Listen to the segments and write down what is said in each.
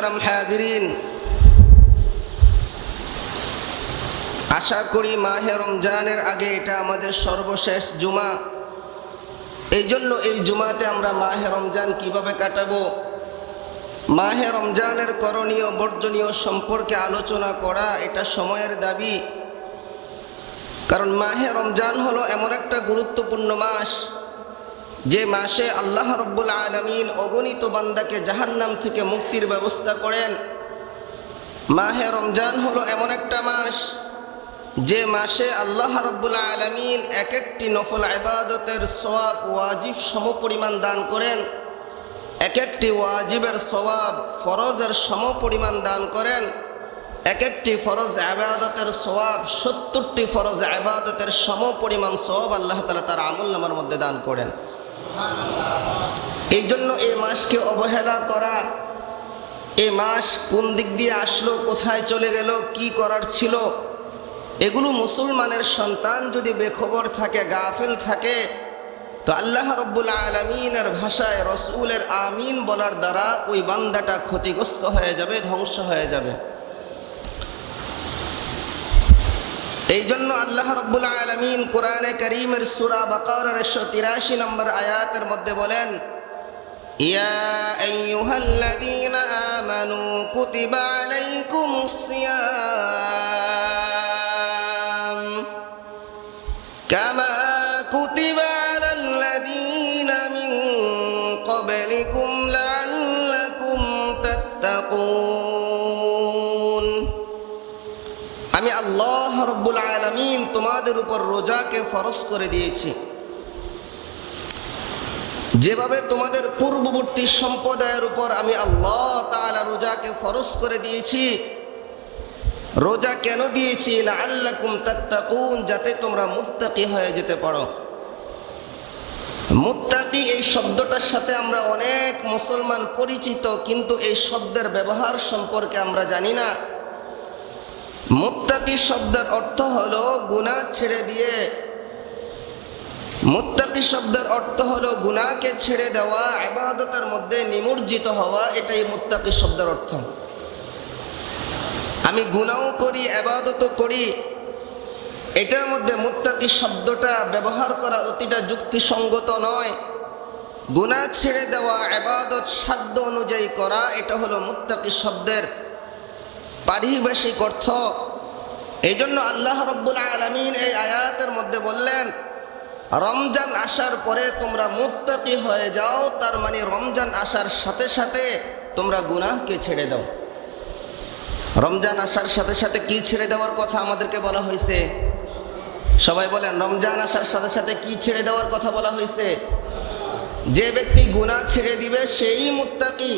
মোহতারাম হাজিরিন, আশা করি মাহে রমজানের আগে এটা আমাদের সর্বশেষ জুমা। এই জন্য এই জুমাতে আমরা মাহে রমজান কিভাবে কাটাবো, মাহে রমজানের করণীয় বর্জনীয় সম্পর্কে আলোচনা করা এটা সময়ের দাবি। কারণ মাহে রমজান হলো এমন একটা গুরুত্বপূর্ণ মাস, যে মাসে আল্লাহ রব্বুল আলামিন অগণিত বান্দাকে জাহান্নাম থেকে মুক্তির ব্যবস্থা করেন। মাহে রমজান হলো এমন একটা মাস, যে মাসে আল্লাহ রব্বুল আলামিন এক একটি নফল ইবাদতের সওয়াব ওয়াজিব সমপরিমাণ দান করেন। এক একটি ওয়াজিবের সওয়াব ফরজের সমপরিমাণ দান করেন। এক একটি ফরজ ইবাদতের সওয়াব ৭০টি ফরজ ইবাদতের সমপরিমাণ সওয়াব আল্লাহ তাআলা তার আমলনামার মধ্যে দান করেন। এই জন্য এই মাসকে অবহেলা করা, এই মাস কোন দিক দিয়ে আসলো, কোথায় চলে গেল, কি করার ছিল, এগুলো মুসলমানের সন্তান যদি বেখবর থাকে, গাফিল থাকে, তো আল্লাহ রব্বুল আলামিনের ভাষায় রসুলের আমিন বলার দ্বারা ওই বান্দাটা ক্ষতিগ্রস্ত হয়ে যাবে, ধ্বংস হয়ে যাবে। এই জন্য আল্লাহ রব্বুল আলামিন কোরআনে কারীমের সূরা বাকারার 183 নম্বর আয়াতের মধ্যে বলেন, ইয়া আইয়ুহাল্লাযীনা আমানু কুতিবা আলাইকুমুস সিয়াম কামা কুতিবা আলাল্লাযীনা মিন ক্বাবলিকুম লাআল্লাকুম তাত্তাকুন। আমি আল্লাহ রব্বুল আলামিন তোমাদের উপর রোজাকে ফরজ করে দিয়েছি, যেভাবে তোমাদের পূর্ববর্তী সম্প্রদায়ের উপর আমি আল্লাহ তাআলা রোজাকে ফরজ করে দিয়েছি। রোজা কেন দিয়েছি? লাআল্লাকুম তাত্তাকুন, যাতে তোমরা মুত্তাকি হয়ে যেতে পারো। মুত্তাকি এই শব্দটার সাথে আমরা অনেক মুসলমান পরিচিত, কিন্তু এই শব্দের ব্যবহার সম্পর্কে আমরা জানি না। মুত্তাকি শব্দের অর্থ হলো গুনাহ ছেড়ে দিয়ে, মুত্তাকি শব্দের অর্থ হলো গুনাহকে ছেড়ে দেওয়া, ইবাদতের মধ্যে নিমজ্জিত হওয়া, এটাই মুত্তাকি শব্দের অর্থ। আমি গুনাহও করি, ইবাদতও করি, এটার মধ্যে মুত্তাকি শব্দটা ব্যবহার করা অতিটা যুক্তিসঙ্গত নয়। গুনাহ ছেড়ে দেওয়া, ইবাদত সাধ্য অনুযায়ী করা, এটা হলো মুত্তাকি শব্দের পারিভাষিক অর্থ। এই জন্য আল্লাহ রব্বুল আলামিন এই আয়াতের মধ্যে বললেন, রমজান আসার পরে তোমরা মুত্তাকি হয়ে যাও, তার মানে রমজান আসার সাথে সাথে তোমরা গুনাহকে ছেড়ে দাও। রমজান আসার সাথে সাথে কি ছেড়ে দেওয়ার কথা আমাদেরকে বলা হয়েছে? সবাই বলেন, রমজান আসার সাথে সাথে কি ছেড়ে দেওয়ার কথা বলা হয়েছে? যে ব্যক্তি গুনাহ ছেড়ে দিবে সেই মুত্তাকি।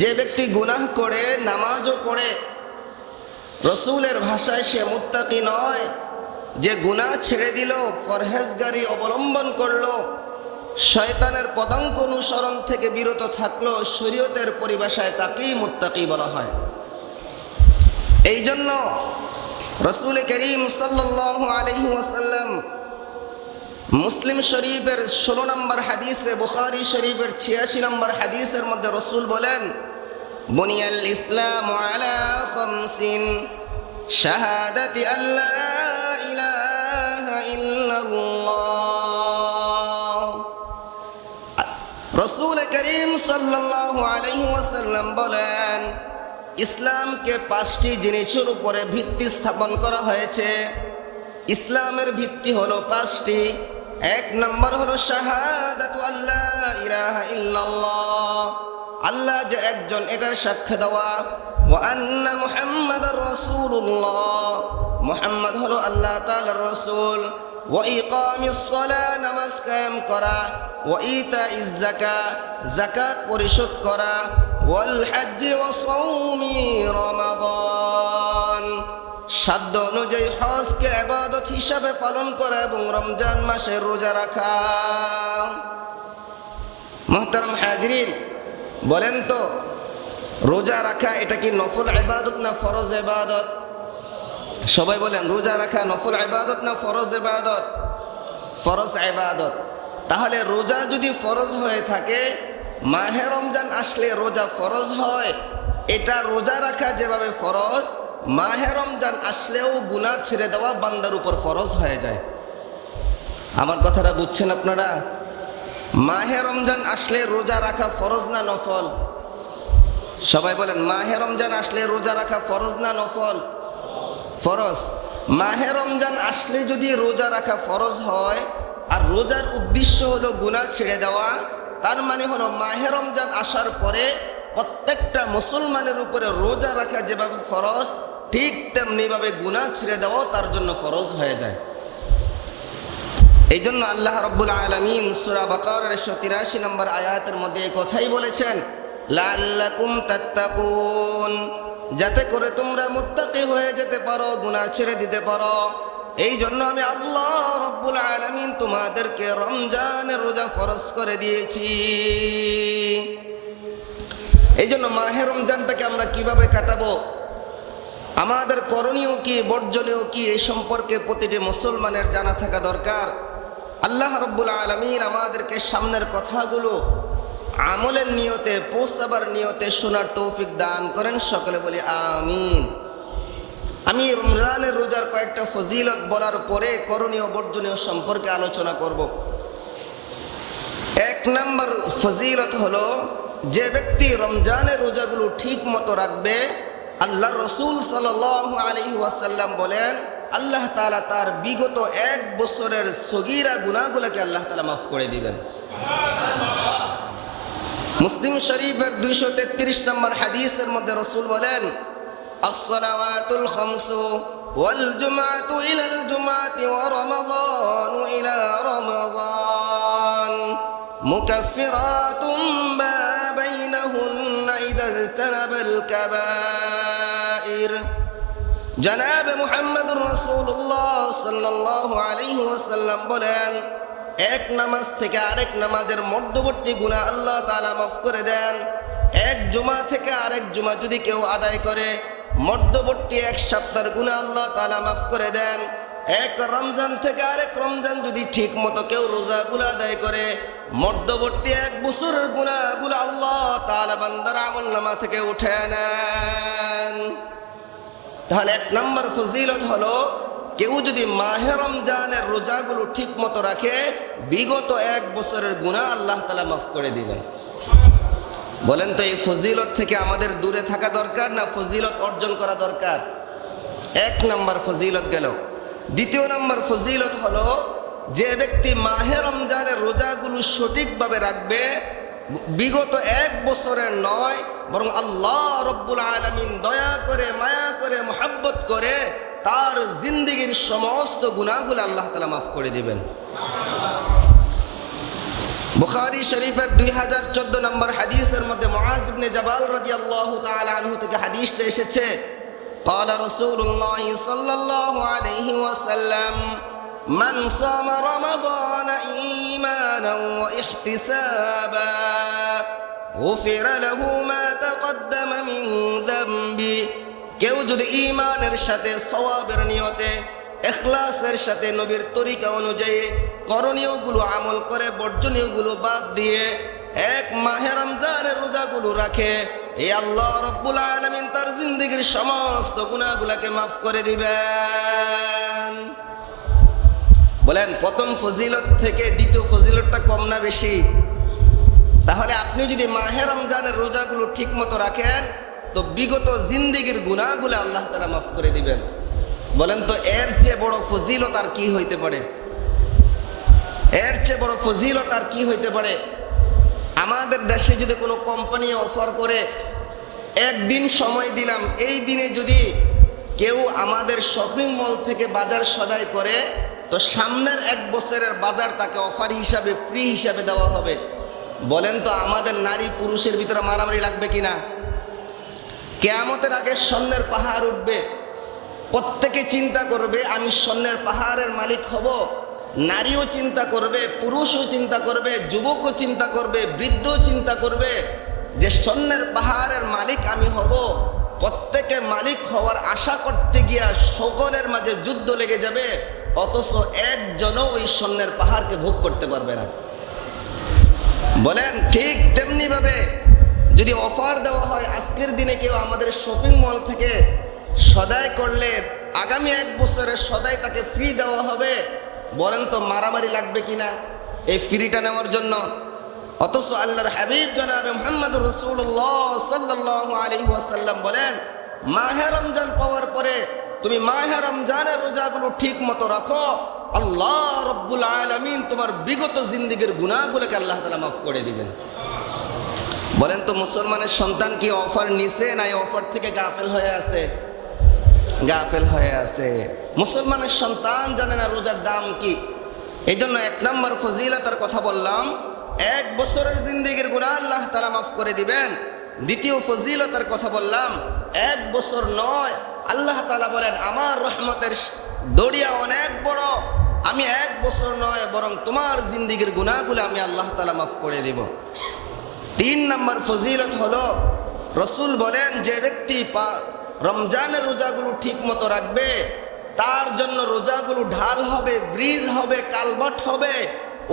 যে ব্যক্তি গুনাহ করে, নামাজও পড়ে, রসুলের ভাষায় সে মুত্তাকি নয়। যে গুনাহ ছেড়ে দিল, পরহেজগারি অবলম্বন করলো, শয়তানের পদাঙ্ক অনুসরণ থেকে বিরত থাকলো, শরীয়তের পরিভাষায় তাকেই মুত্তাকি বলা হয়। এই জন্য রসুল করিম সাল্লাল্লাহু আলাইহি ওয়াসাল্লাম মুসলিম শরীফের 16 নম্বর হাদিসে, বুখারী শরীফের 86 নম্বর হাদিসের মধ্যে রসুল বলেন, বুনিয়াল ইসলামু আলা খামসিন শাহাদাতি আল্লা ইলাহা ইল্লাল্লাহ। রসুল করিম সাল্লাল্লাহু আলাইহি ওয়াসাল্লাম বলেন, ইসলামকে 5টি জিনিসের উপরে ভিত্তি স্থাপন করা হয়েছে। ইসলামের ভিত্তি হলো 5টি। 1 নম্বর হলো শাহাদাতু আল্লা ইলাহা ইল্লাল্লাহ, আল্লাহ যে একজন এটার সাক্ষ্য দেওয়া। ওয়া আন্না মুহাম্মাদার রাসূলুল্লাহ, মুহাম্মদ হলো আল্লাহ তাআলার রাসূল। ওয়া ইকামিস সালাহ, নামাজ কায়েম করা। ওয়া ইতাইজ যাকাত, যাকাত পরিশোধ করা। ওয়াল হজ্জ ওয়া সাওমি রমাদান, সাধ্য অনুযায়ী হজকে ইবাদত হিসাবে পালন করা এবং রমজান মাসে রোজা রাখা। মুহতারাম হাজিরিন, বলেন তো, রোজা রাখা এটা কি নফল ইবাদত না ফরজ ইবাদত? সবাই বলেন, রোজা রাখা নফল ইবাদত না ফরজ ইবাদত? ফরজ ইবাদত। তাহলে রোজা যদি ফরজ হয়ে থাকে, মাহে রমজান আসলে রোজা ফরজ হয়, এটা রোজা রাখা যেভাবে ফরজ, মাহে রমজান আসলেও গুনাহ ছেড়ে দেওয়া বান্দার উপর ফরজ হয়ে যায়। আমার কথাটা বুঝছেন আপনারা? মাহে রমজান আসলে রোজা রাখা ফরজ না নফল? সবাই বলেন, মাহে রমজান আসলে রোজা রাখা ফরজ না নফল? ফরজ। মাহে রমজান আসলে যদি রোজা রাখা ফরজ হয় আর রোজার উদ্দেশ্য হলো গুনাহ ছেড়ে দেওয়া, তার মানে হলো মাহে রমজান আসার পরে প্রত্যেকটা মুসলমানের উপরে রোজা রাখা যেভাবে ফরজ, ঠিক তেমনিভাবে গুনাহ ছেড়ে দেওয়াও তার জন্য ফরজ হয়ে যায়। এই জন্য আল্লাহ রাব্বুল আলামিন সূরা বাকারার 183 নম্বর আয়াতের মধ্যে এই কথাই বলেছেন, লাআল্লাকুম তাত্তাকুন, যাতে করে তোমরা মুত্তাকি হয়ে যেতে পারো, গুনাহ ছেড়ে দিতে পারো। এই জন্য আমি আল্লাহ রাব্বুল আলামিন তোমাদেরকে রমজানের রোজা ফরজ করে দিয়েছি। এই জন্য মাহে রমজানটাকে আমরা কিভাবে কাটাবো, আমাদের করণীয় কি, বর্জনীয় কি, এই সম্পর্কে প্রতিটি মুসলমানের জানা থাকা দরকার। আল্লাহ রাব্বুল আলামিন আমাদেরকে সামনের কথাগুলো আমলের নিয়তে, পৌঁছাবার নিয়তে শোনার তৌফিক দান করেন। সকলে বলি আমিন। আমি রমজানের রোজার কয়েকটা ফজিলত বলার পরে করণীয় বর্জনীয় সম্পর্কে আলোচনা করব। এক নম্বর ফজিলত হলো, যে ব্যক্তি রমজানের রোজাগুলো ঠিক মতো রাখবে, আল্লাহ রসুল সাল্লাল্লাহু আলাইহি ওয়াসাল্লাম বলেন, আল্লাহ তাআলা তার বিগত 1 বছরের সগীরা গুনাহগুলোকে আল্লাহ তাআলা মাফ করে দিবেন। মুসলিম শরীফের 233 নম্বর হাদিসের মধ্যে রসুল বলেন, as-salawatul khamsu wal jumu'atu ila al-jumu'ati wa ramadanu ila ramadan mukaffiratun ma bainahunna idha ijtanaba al-kaba'ir। জনাব মুহাম্মদুর রাসূলুল্লাহ সাল্লাল্লাহু আলাইহি ওয়াসাল্লাম বলেন, এক নামাজ থেকে আরেক নামাজের মধ্যবর্তী গুনাহ আল্লাহ তাআলা মাফ করে দেন। এক জুমা থেকে আরেক জুমা যদি কেউ আদায় করে, মধ্যবর্তী 1 সপ্তাহের গুনাহ আল্লাহ তাআলা মাফ করে দেন। এক রমজান থেকে আরেক রমজান যদি ঠিক মতো কেউ রোজাগুলো আদায় করে, মধ্যবর্তী 1 বছরের গুনাহগুলো আল্লাহ তাআলা বান্দার আমলনামা থেকে উঠে নেন। তাহলে 1 নম্বর ফজিলত হলো, কেউ যদি মাহে রমজানের রোজাগুলো ঠিক মতো রাখে, বিগত 1 বছরের গুনাহ আল্লাহ তাআলা মাফ করে দিবেন। বলেন তো, এই ফজিলত থেকে আমাদের দূরে থাকা দরকার না ফজিলত অর্জন করা দরকার? 1 নম্বর ফজিলত গেল। 2 নম্বর ফজিলত হলো, যে ব্যক্তি মাহে রমজানের রোজাগুলো সঠিকভাবে রাখবে, বিগত 1 বছরের নয়, বরং আল্লাহ রব্বুল আলামিন দয়া করে, মায়া করে, মোহাব্বত করে তার জিন্দেগীর সমস্ত গুনাহগুলো আল্লাহ তাআলা মাফ করে দিবেন। বুখারী শরীফের 2014 নম্বর হাদিসের মধ্যে মুআজ ইবনে জাবাল রাদিয়াল্লাহু তাআলা আনহু থেকে হাদিসটা এসেছে, قال رسول الله صلى الله عليه وسلم من صام رمضان إيمانا واحتسابا غفر له ما تقدم من ذنبه। কেউ যদি ঈমানের সাথে, সওয়াবের নিয়তে, ইখলাসের সাথে, নবীর তরিকা অনুযায়ী করণীয়গুলো আমল করে, বর্জনীয়গুলো বাদ দিয়ে 1 মাহে রমজানের রোজাগুলো রাখে, এই আল্লাহ রাব্বুল আলামিন তার জিন্দেগীর সমস্ত গুনাহগুলোকে মাফ করে দিবেন। বলেন, প্রথম ফজিলত থেকে দ্বিতীয় ফজিলতটা কম না বেশি? তাহলে আপনি যদি মাহে রমজানের রোজাগুলো ঠিক মতো রাখেন, তো বিগত জিন্দেগীর গুনাহগুলো আল্লাহ তাআলা মাফ করে দিবেন। বলেন তো, এর চেয়ে বড় ফজিলত আর কি হইতে পারে? এর চেয়ে বড় ফজিলত আর কি হইতে পারে? আমাদের দেশে যদি কোনো কোম্পানি অফার করে, 1 দিন সময় দিলাম, এই দিনে যদি কেউ আমাদের শপিং মল থেকে বাজার সদাই করে, তো সামনের 1 বছরের বাজার তাকে অফার হিসাবে, ফ্রি হিসাবে দেওয়া হবে। বলেন তো, আমাদের নারী পুরুষের ভিতরে মারামারি লাগবে কিনা? কিয়ামতের আগে স্বর্ণের পাহাড় উঠবে, প্রত্যেকে চিন্তা করবে আমি স্বর্ণের পাহাড়ের মালিক হব। নারীও চিন্তা করবে, পুরুষও চিন্তা করবে, যুবকও চিন্তা করবে, বৃদ্ধও চিন্তা করবে যে স্বর্ণের পাহাড়ের মালিক আমি হব। প্রত্যেকে মালিক হওয়ার আশা করতে গিয়া সকলের মাঝে যুদ্ধ লেগে যাবে, অথচ একজনও ওই স্বর্ণের পাহাড়কে ভোগ করতে পারবে না। বলেন ঠিক তেমনি ভাবে যদি অফার দেওয়া হয় আজকের দিনে কেউ আমাদের শপিং মল থেকে সদাই করলে আগামী 1 বছরের সদাই তাকে ফ্রি দেওয়া হবে, বলেন তো মারামারি লাগবে কিনা এই ফ্রিটা নেওয়ার জন্য? অথচ আল্লাহর হাবিব জনাবে মুহাম্মদুর রাসূলুল্লাহ সাল্লাল্লাহু আলাইহি ওয়াসাল্লাম বলেন, মাহে রমজান পাওয়ার পরে তুমি মাহে রমজানের রোজাগুলো ঠিক মতো রাখো, আল্লাহ রব্বুল আলামিন তোমার বিগত জিন্দেগীর গুনাহগুলোকে আল্লাহ তাআলা মাফ করে দিবেন। বলেন তো মুসলমানের সন্তান কি অফার নিছে না এই অফার থেকে গাফেল হয়ে আছে? গাফেল হয়ে আছে। মুসলমানের সন্তান জানে না রোজার দাম কি। এই জন্য 1 নম্বর ফজিলতের কথা বললাম, 1 বছরের জিন্দেগীর গুনাহ আল্লাহ তাআলা মাফ করে দিবেন। দ্বিতীয় ফজিলতের কথা বললাম, 1 বছর নয়, আল্লাহ তাআলা বলেন আমার রহমতের দরিয়া অনেক বড়, আমি 1 বছর নয় বরং তোমার জিন্দেগীর গুনাহগুলো আমি আল্লাহ তাআলা মাফ করে দিব। 3 নম্বর ফজিলত হলো, রসুল বলেন যে ব্যক্তি রমজানের রোজাগুলো ঠিক মতো রাখবে তার জন্য রোজাগুলো ঢাল হবে, ব্রিজ হবে, কালভার্ট হবে,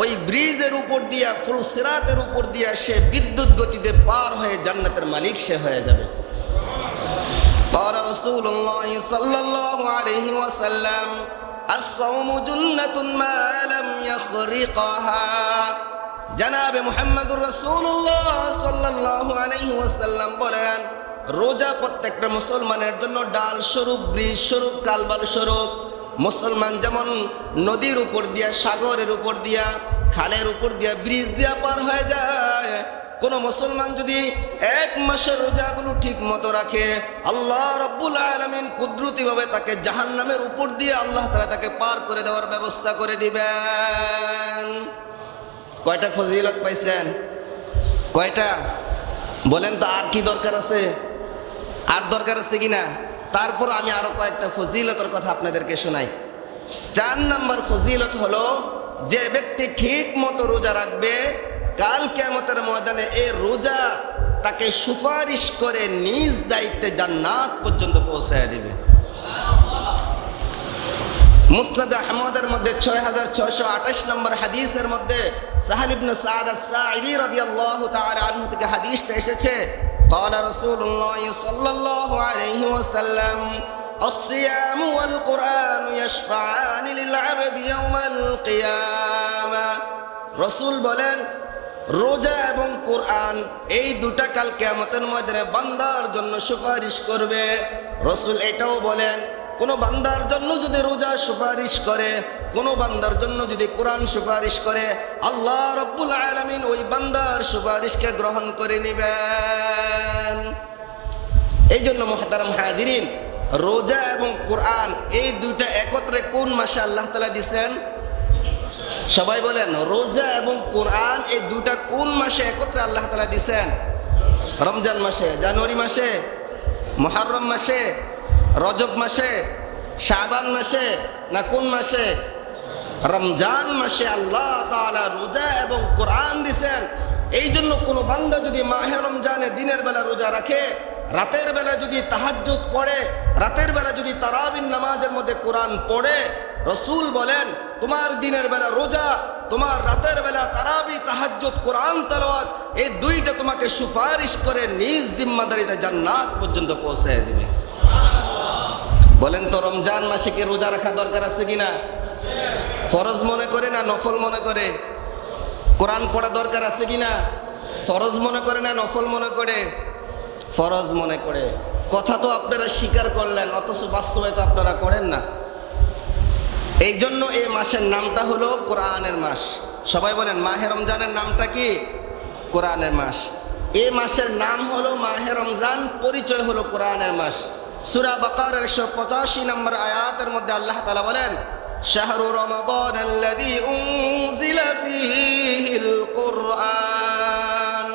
ওই ব্রিজের উপর দিয়া ফুলসিরাতের উপর দিয়া সে বিদ্যুৎ গতিতে পার হয়ে জান্নাতের মালিক সে হয়ে যাবে। قال رسول الله صلى الله عليه وسلم الصوم جنة ما لم يخرقها। জনাবে মুহাম্মদুর রাসূলুল্লাহ সাল্লাল্লাহু আলাইহি ওয়াসাল্লাম বলেন, রোজা প্রত্যেকটা মুসলমানের জন্য ডাল স্বরূপ, ব্রিজ স্বরূপ, কালভার্ট স্বরূপ। মুসলমান যেমন নদীর উপর দিয়া, সাগরের উপর দিয়া, খালের উপর দিয়া, ব্রিজ দিয়া পার হয়ে যায়, কোন মুসলমান যদি 1 মাসের রোজাগুলো ঠিক মতো রাখে আল্লাহ রাব্বুল আলামিন কুদরতিভাবে তাকে জাহান্নামের উপর দিয়ে আল্লাহ তাআলা তাকে পার করে দেওয়ার ব্যবস্থা করে দিবেন। কয়টা ফজিলত পাইছেন? কয়টা বলেন তো? আর কি দরকার আছে? আর দরকার আছে কিনা? তারপর আমি আরো কয়েকটা ফজিলতের কথা আপনাদেরকে শোনাই। 4 নম্বর ফজিলত হলো, যে ব্যক্তি ঠিক মতো রোজা রাখবে কাল কিয়ামতের ময়দানে এই রোজা তাকে সুপারিশ করে নিজ দায়িত্বে জান্নাত পর্যন্ত পৌঁছায় দিবে। মুসনাদ আহমদের মধ্যে 6628 নম্বর হাদিসের মধ্যে সাহাল ইবনে সাদ আস-সাঈদী রাদিয়াল্লাহু তাআলা আনহু থেকে হাদিসটা এসেছে, قال رسول الله صلى الله عليه وسلم الصيام والقرآن يشفعان للعبد يوم القيامة। রাসূল বলেন, রোজা এবং কোরআন এই দুটা কাল কিয়ামতের ময়দানে বান্দার জন্য সুপারিশ করবে। রাসূল এটাও বলেন, কোন বান্দার জন্য যদি রোজা সুপারিশ করে, কোন বান্দার জন্য যদি কোরআন সুপারিশ করে, আল্লাহ রাব্বুল আলামিন ওই বান্দার সুপারিশকে গ্রহণ করে নেবেন। এই জন্য মুহতারাম হাজিরিন, রোজা এবং কোরআন এই দুইটা একত্রে কোন মাসে আল্লাহ তাআলা দিয়েছেন? সবাই বলেন, রোজা এবং কোরআন এই দুইটা কোন মাসে একত্রে আল্লাহ তাআলা দিয়েছেন? রমজান মাসে, জানুয়ারি মাসে, মুহররম মাসে, রজব মাসে, শাবান মাসে, না কোন মাসে? রমজান মাসে আল্লাহ তাআলা রোজা এবং কোরআন দিয়েছেন। এই জন্য কোনো বান্দা যদি মাহে রমজানে দিনের বেলা রোজা রাখে, রাতের বেলা যদি তাহাজ্জুদ পড়ে, রাতের বেলা যদি তারাবির নামাজের মধ্যে কোরআন পড়ে, রাসূল বলেন তোমার দিনের বেলা রোজা, তোমার রাতের বেলা তারাবি, তাহাজ্জুদ, কোরআন তেলাওয়াত এই দুইটা তোমাকে সুপারিশ করে নিজ জিম্মাদারিতে জান্নাত পর্যন্ত পৌঁছায় দিবে। বলেন তো, রমজান মাসে কি রোজা রাখা দরকার আছে কিনা? ফরজ মনে করে না নফল মনে করে? কোরআন পড়া দরকার আছে কিনা? ফরজ মনে করে না নফল মনে করে? ফরজ মনে করে। কথা তো আপনারা স্বীকার করলেন, অথচ বাস্তবে তো আপনারা করেন না। এই জন্য এই মাসের নামটা হলো কোরআনের মাস। সবাই বলেন, মাহে রমজানের নামটা কি? কোরআনের মাস। এই মাসের নাম হলো মাহে রমজান, পরিচয় হলো কোরআনের মাস। সূরা বাকারার 185 নম্বর আয়াতের মধ্যে আল্লাহ তাআলা বলেন, শাহরু রমাদানাল্লাযী উনজিলা ফীহিল কুরআন।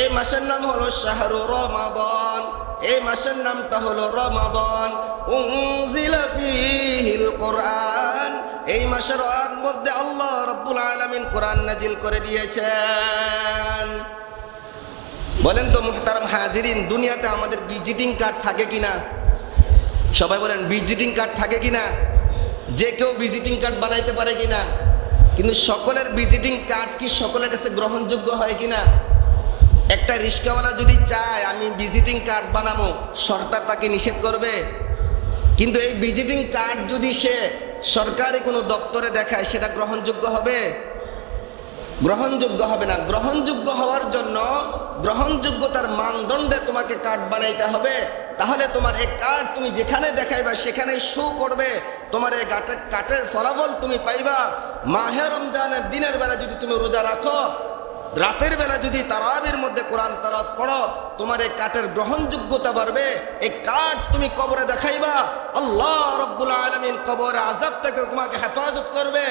এই মাসের নাম হলো শাহরু রমাদান, এই মাসের নামটা হলো রমাদান। উনজিলা ফীহিল কুরআন, এই মাসের মধ্যে আল্লাহ রাব্বুল আলামিন কোরআন নাজিল করে দিয়েছেন। বলেন তো মুহতারাম হাজিরিন, দুনিয়াতে আমাদের ভিজিটিং কার্ড থাকে কিনা? সবাই বলেন, ভিজিটিং কার্ড থাকে কিনা? যে কেউ ভিজিটিং কার্ড বানাইতে পারে কিনা? কিন্তু সকলের ভিজিটিং কার্ড কি সকলের কাছে গ্রহণযোগ্য হয় কিনা? একটা রিক্সাওয়ালা যদি চায় আমি ভিজিটিং কার্ড বানাবো, সরকার তাকে নিষেধ করবে? কিন্তু এই ভিজিটিং কার্ড যদি সে সরকারি কোনো দপ্তরে দেখায়, সেটা গ্রহণযোগ্য হবে? গ্রহণযোগ্য হবে না। গ্রহণযোগ্য হওয়ার জন্য গ্রহণযোগ্যতার মানদণ্ডে তোমাকে কার্ড বানাইতে হবে। তাহলে তোমার এই কার্ড তুমি যেখানে দেখাইবা সেখানে শো করবে, তোমার এই কার্ডের ফলাফল তুমি পাইবা। মাহে রমজানের দিনের বেলা যদি তুমি রোজা রাখো, রাতের বেলা যদি তারাবির মধ্যে কোরআন তেলাওয়াত পড়ো, তোমার এই কার্ডের গ্রহণযোগ্যতা বাড়বে। এই কার্ড তুমি কবরে দেখাইবা, আল্লাহ রাব্বুল আলামিন কবরে আযাব থেকে তোমাকে হেফাজত করবে।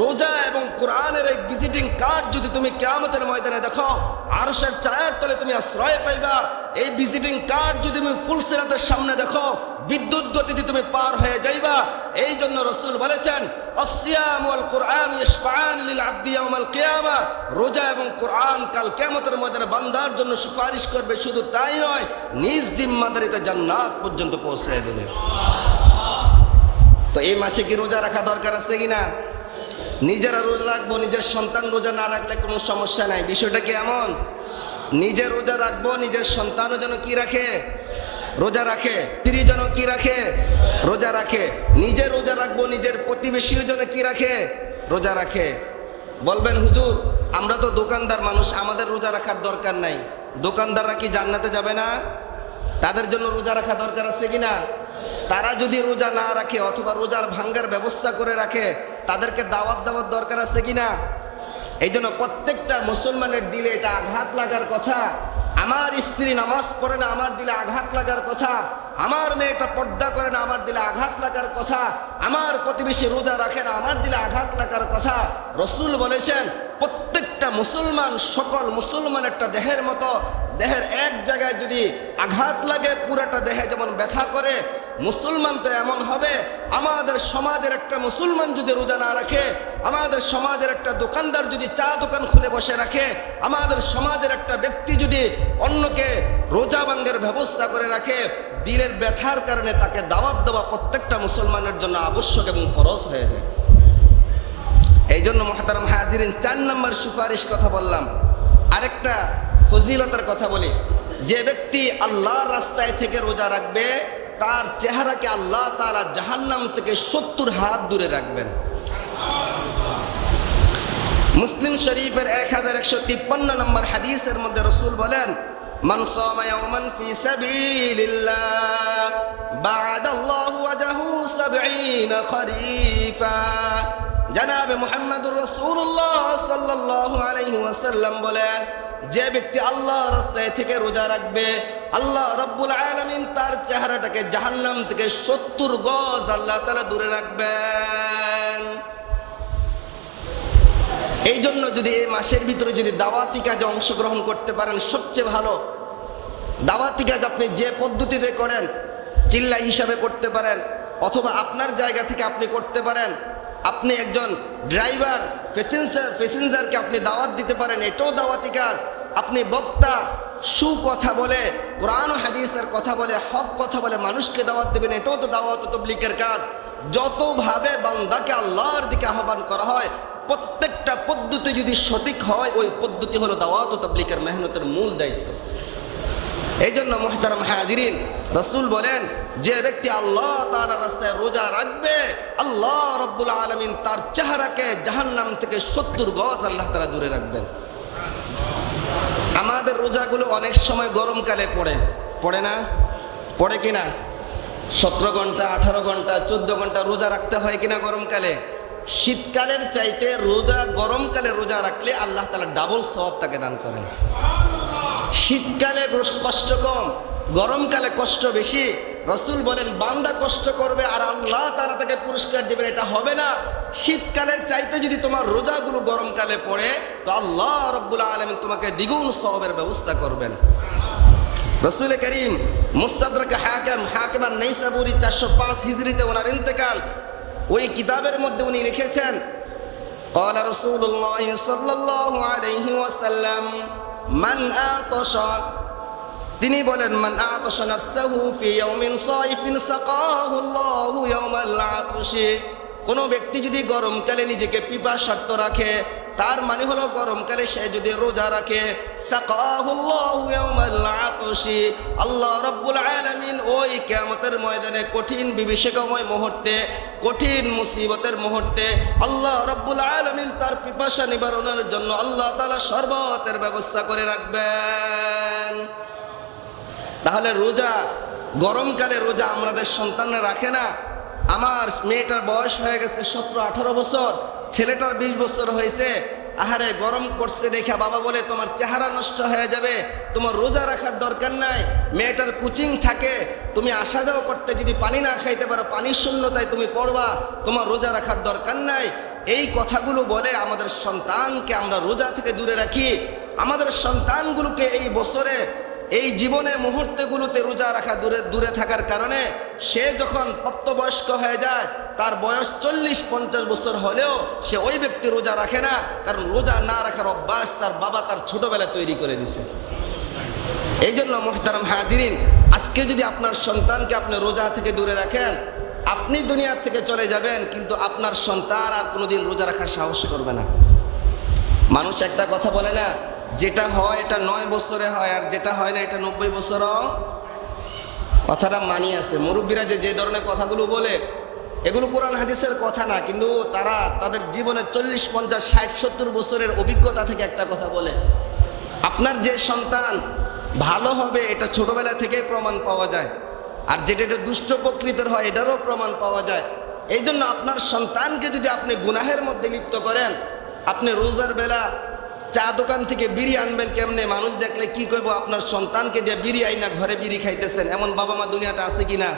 রোজা এবং কোরআনের এই ভিজিটিং কার্ড যদি তুমি কিয়ামতের ময়দানে দেখো, আরশের ছায়ার তলে তুমি আশ্রয় পাইবা। এই ভিজিটিং কার্ড যদি তুমি ফুলসিরাতের সামনে দেখো, বিদ্যুৎ গতিতে তুমি পার হয়ে যাইবা। এই জন্য রাসূল বলেছেন, আসসিয়াম ওয়াল কুরআন ইয়াশফাআন লিল আবদি ইয়াওমাল কিয়ামা। রোজা এবং কোরআন কাল কিয়ামতের ময়দানে বান্দার জন্য সুপারিশ করবে। শুধু তাই নয়, নিজ জিম্মাদারিতে জান্নাত পর্যন্ত পৌঁছে দেবে। তো এই মাসে কি রোজা রাখা দরকার আছে কিনা? নিজেরা রোজা রাখবো, নিজের সন্তান রোজা না রাখলে কোনো সমস্যা নাই। বিষয়টা কি এমন? নিজে রোজা রাখবো, নিজের সন্তানও যেন কি রাখে? রোজা রাখে। স্ত্রী যেন কি রাখে? রোজা রাখে। নিজে রোজা রাখবো, নিজের প্রতিবেশীও যেন কি রাখে? রোজা রাখে। বলবেন হুজুর, আমরা তো দোকানদার মানুষ, আমাদের রোজা রাখার দরকার নাই। দোকানদাররা কি জান্নাতে যাবে না? তাদের জন্য রোজা রাখা দরকার আছে কিনা? তারা যদি রোজা না রাখে অথবা রোজার ভাঙ্গার ব্যবস্থা করে রাখে, তাদেরকে দাওয়াত দেওয়ার দরকার আছে কিনা? এই জন্য প্রত্যেকটা মুসলমানের দিলে এটা আঘাত লাগার কথা। আমার স্ত্রী নামাজ পড়ে না, আমার দিলে আঘাত লাগার কথা। আমার মেয়েটা পর্দা করে না, আমার দিলে আঘাত লাগার কথা। আমার প্রতিবেশী রোজা রাখে না, আমার দিলে আঘাত লাগার কথা। রাসূল বলেছেন, প্রত্যেকটা মুসলমান, সকল মুসলমান একটা দেহের মতো। দেহের এক জায়গায় যদি আঘাত লাগে, পুরাটা দেহে যেমন ব্যথা করে, মুসলমান তো এমন হবে। আমাদের সমাজের একটা মুসলমান যদি রোজা না রাখে, আমাদের সমাজের একটা দোকানদার যদি চা দোকান খুলে বসে রাখে, আমাদের সমাজের একটা ব্যক্তি যদি অন্যকে রোজা ভাঙ্গের ব্যবস্থা করে রাখে, দিলের ব্যথার কারণে তাকে দাওয়াত দেওয়া প্রত্যেকটা মুসলমানের জন্য আবশ্যক এবং ফরজ হয়ে যায়। এই জন্য মুহতারাম হাজিরিন, 4 নম্বর সুপারিশ কথা বললাম। আরেকটা ফজিলতের কথা বলি, যে ব্যক্তি আল্লাহর রাস্তায় থেকে রোজা রাখবে, তার চেহারাকে আল্লাহ তাআলা জাহান্নাম থেকে 70 হাত দূরে রাখবেন। মুসলিম শরীফের 1153 নম্বর হাদিসের মধ্যে রাসূল বলেন, মান সামা ইয়াওমান ফি সাবিলিল্লাহ বা'দাল্লাহু ওয়াজহু 70 খরিফা। জনাবে মুহাম্মদুর রাসূলুল্লাহ সাল্লাল্লাহু আলাইহি ওয়াসাল্লাম বলেন, যে ব্যক্তি আল্লাহর রাস্তায় থেকে রোজা রাখবে, আল্লাহ রাব্বুল আলামিন তার চেহারাটাকে জাহান্নাম থেকে 70 গজ আল্লাহ তাআলা দূরে রাখবেন। এই জন্য যদি এই মাসের ভিতরে যদি দাওয়াতি কাজে অংশগ্রহণ করতে পারেন, সবচেয়ে ভালো। দাওয়াতি কাজ আপনি যে পদ্ধতিতে করেন, চিল্লাই হিসাবে করতে পারেন, অথবা আপনার জায়গা থেকে আপনি করতে পারেন। আপনি একজন ড্রাইভার, প্যাসেঞ্জারকে আপনি দাওয়াত দিতে পারেন, এটাও দাওয়াতি কাজ। আপনি বক্তা, সুকথা বলে, কোরআন ও হাদিসের কথা বলে, হক কথা বলে মানুষকে দাওয়াত দেবেন, এটাও তো দাওয়াত ও তাবলীগের কাজ। যতভাবে বান্দাকে আল্লাহর দিকে আহ্বান করা হয়, প্রত্যেকটা পদ্ধতি যদি সঠিক হয়, ওই পদ্ধতি হলো দাওয়াত ও তাবলীগের মেহনতের মূল দায়িত্ব। এই জন্য মুহতারাম হাজিরিন, রাসূল বলেন, যে ব্যক্তি আল্লাহ তাআলার রাস্তায় রোজা রাখবে, আল্লাহ রাব্বুল আলামিন তার চেহারাকে জাহান্নাম থেকে 70 গজ আল্লাহ তাআলা দূরে রাখবেন। আমাদের রোজাগুলো অনেক সময় গরমকালে পড়ে না? পড়ে কিনা? 17 ঘন্টা, 18 ঘন্টা, 14 ঘন্টা রোজা রাখতে হয় কিনা গরমকালে? শীতকালের চাইতে গরমকালে রোজা রাখলে আল্লাহ তাআলা ডাবল সওয়াব তাকে দান করেন। শীতকালে কষ্ট কম, গরমকালে কষ্ট বেশি। রাসূল বলেন, বান্দা কষ্ট করবে আর আল্লাহ তাআলা তাকে পুরস্কার দিবেন, এটা হবে না। শীতকালের চাইতে যদি তোমার রোজাগুলো গরমকালে পড়ে, তো আল্লাহ রাব্বুল আলামিন তোমাকে দ্বিগুণ সওয়াবের ব্যবস্থা করবেন। রাসূল করিম মুস্তাদরাক হাকিম আন-নাইসাবুরি 405 হিজরিতে ওনার ইন্তেকাল। ওই কিতাবের মধ্যে উনি লিখেছেন, قال رسول الله صلى الله عليه وسلم من عطش, তিনি বলেন, মান আতাশা নাফসাহু ফি ইয়াউমিন সাইফিন সাকাহু আল্লাহু ইয়াওমাল আতশি। কোনো ব্যক্তি যদি গরমকালে নিজেকে পিপাসার্ত রাখে, তার মানে হলো গরমকালে সে যদি রোজা রাখে, সাকাহুল্লাহু ইয়াউমাল আতশি, আল্লাহ রাব্বুল আলামিন ওই কিয়ামতের ময়দানে কঠিন বিভীষিকাময় মুহূর্তে, কঠিন মুসিবতের মুহূর্তে আল্লাহ রাব্বুল আলামিন তার পিপাসা নিবারণের জন্য আল্লাহ তাআলা শরবতের ব্যবস্থা করে রাখবেন। তাহলে রোজা, গরমকালে রোজা আমাদের সন্তানরা রাখে না। আমার মেয়েটার বয়স হয়ে গেছে 17-18 বছর, ছেলেটার 20 বছর হয়েছে, আহারে গরম পড়ছে দেখা বাবা বলে তোমার চেহারা নষ্ট হয়ে যাবে, তোমার রোজা রাখার দরকার নাই। মেয়েটার কোচিং থাকে, তুমি আসা যাওয়া করতে যদি পানি না খাইতে পারো, পানির শূন্যতায় তুমি পড়বা, তোমার রোজা রাখার দরকার নাই। এই কথাগুলো বলে আমাদের সন্তানকে আমরা রোজা থেকে দূরে রাখি। আমাদের সন্তানগুলোকে এই বছরে, এই জীবনে মুহূর্তগুলোতে রোজা রাখা দূরে থাকার কারণে সে যখন প্রাপ্তবয়স্ক হয়ে যায়, তার বয়স 40-50 বছর হলেও সে ওই ব্যক্তি রোজা রাখে না, কারণ রোজা না রাখার অভ্যাস তার বাবা তার ছোটবেলায় তৈরি করে দিয়েছে। এই জন্য মুহতারাম হাজিরিন, আজকে যদি আপনার সন্তানকে আপনি রোজা থেকে দূরে রাখেন, আপনি দুনিয়া থেকে চলে যাবেন, কিন্তু আপনার সন্তান আর কোনোদিন রোজা রাখার সাহস করবে না। মানুষ একটা কথা বলে না, যেটা হয় এটা 9 বছরে হয়, আর যেটা হয় না এটা 90 বছরও। কথাটা মানি আছে। মুরব্বীরা যে ধরনের কথাগুলো বলে, এগুলো কোরআন হাদিসের কথা না, কিন্তু তারা তাদের জীবনে 40, 50, 60, 70 বছরের অভিজ্ঞতা থেকে একটা কথা বলে। আপনার যে সন্তান ভালো হবে এটা ছোটবেলা থেকেই প্রমাণ পাওয়া যায়, আর যেটা এটা দুষ্ট প্রকৃতির হয় এটারও প্রমাণ পাওয়া যায়। এই জন্য আপনার সন্তানকে যদি আপনি গুনাহের মধ্যে লিপ্ত করেন, আপনি রোজার বেলা চা দোকান থেকে বিড়ি আনবেন কেমনে, মানুষ দেখলে কি করবো, আপনার সন্তানকে দিয়ে বিড়ি আইনা ঘরে বিড়ি খাইতেছেন, এমন বাবা মা দুনিয়াতে আছে কিনা?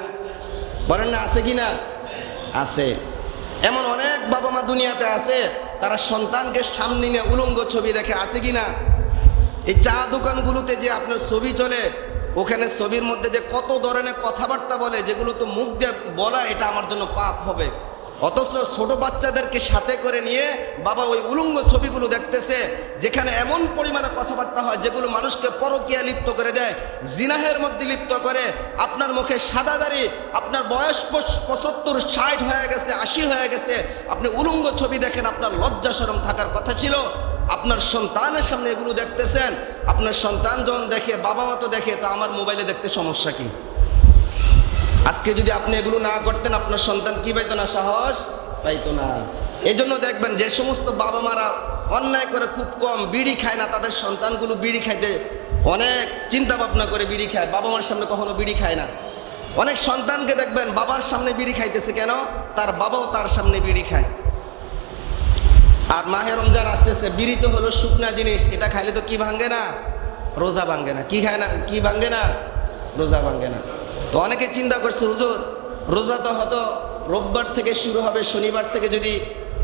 বলেন না, আছে কিনা? আছে। এমন অনেক বাবা মা দুনিয়াতে আছে, তারা সন্তানকে সামনে নিয়ে উলঙ্গ ছবি দেখে, আছে কিনা? এই চা দোকানগুলোতে যে আপনার ছবি চলে, ওখানে ছবির মধ্যে যে কত ধরনের কথাবার্তা বলে, যেগুলো তো মুখ দিয়ে বলা এটা আমার জন্য পাপ হবে, অথচ ছোট বাচ্চাদেরকে সাথে করে নিয়ে বাবা ওই উলঙ্গ ছবিগুলো দেখতেছে, যেখানে এমন পরিমাণে কথাবার্তা হয় যেগুলো মানুষকে পরকীয়া লিপ্ত করে দেয়, জিনাহের মধ্যে লিপ্ত করে। আপনার মুখে সাদা দাড়ি, আপনার বয়স 75, 60 হয়ে গেছে, 80 হয়ে গেছে, আপনি উলঙ্গ ছবি দেখেন, আপনার লজ্জা শরম থাকার কথা ছিল। আপনার সন্তানের সামনে এগুলো দেখতেছেন, আপনার সন্তান যখন দেখে, বাবা মা তো দেখে, তো আমার মোবাইলে দেখতে সমস্যা কি? আজকে যদি আপনি এগুলো না করতেন, আপনার সন্তান কি পাইতো না? সাহস পাইতো না। এই জন্য দেখবেন যে সমস্ত বাবা মারা অন্যায় করে খুব কম বিড়ি খায় না, তাদের সন্তানগুলো বিড়ি খাইতে অনেক চিন্তা ভাবনা করে বিড়ি খায়, বাবা মার সামনে কখনো বিড়ি খায় না। অনেক সন্তানকে দেখবেন বাবার সামনে বিড়ি খাইতেছে, কেন? তার বাবাও তার সামনে বিড়ি খায়। আর মাহে রমজান আসতেছে, বিড়ি তো হলো শুকনা জিনিস, এটা খাইলে তো কি ভাঙ্গে না? রোজা ভাঙ্গে না। কি খায় না? কি ভাঙ্গে না? রোজা ভাঙ্গে না। তো অনেকে চিন্তা করছে, হুজুর রোজা তো হয়তো রোববার থেকে শুরু হবে, শনিবার থেকে যদি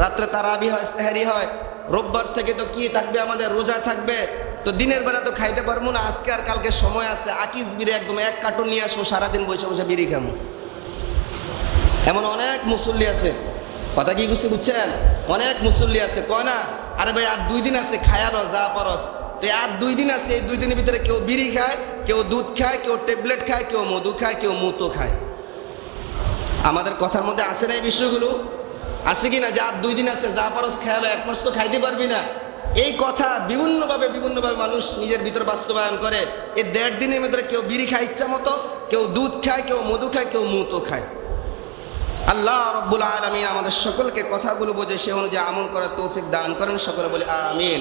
রাত্রে তারাবি হয়, সেহরি হয়, রোববার থেকে তো কি থাকবে, আমাদের রোজা থাকবে, তো দিনের বেলা তো খাইতে পারবো না, আজকে আর কালকে সময় আছে, আকিস বিড়ি একদম 1 কার্টুন নিয়ে আসবো, সারাদিন বসে বসে বিড়ি খাবো। এমন অনেক মুসল্লি আছে, কথা কি বুঝছেন? অনেক মুসল্লি আছে, কয় না, আরে ভাই আর 2 দিন আছে, খায়ালো যা পরস, তো আর 2 দিন আছে, এই 2 দিনের ভিতরে কেউ বিড়ি খায়, কেউ দুধ খায়, কেউ ট্যাবলেট খায়, কেউ মধু খায়, কেউ মুতো খায়। আমাদের কথার মধ্যে আছে না এই বিষয়গুলো? আছে কি না? যে আর 2 দিন আছে, যা পারস খেয়ালো, 1 মাস তো খাইতে পারবি না। এই কথা বিভিন্নভাবে মানুষ নিজের ভিতরে বাস্তবায়ন করে। এই 1.5 দিনের ভিতরে কেউ বিড়ি খায় ইচ্ছা মতো, কেউ দুধ খায়, কেউ মধু খায়, কেউ মুতো খায়। আল্লাহ রব্বুল আলামিন আমাদের সকলকে কথাগুলো বোঝে সে অনুযায়ী আমল করার তৌফিক দান করেন, সকলে বলে আমিন।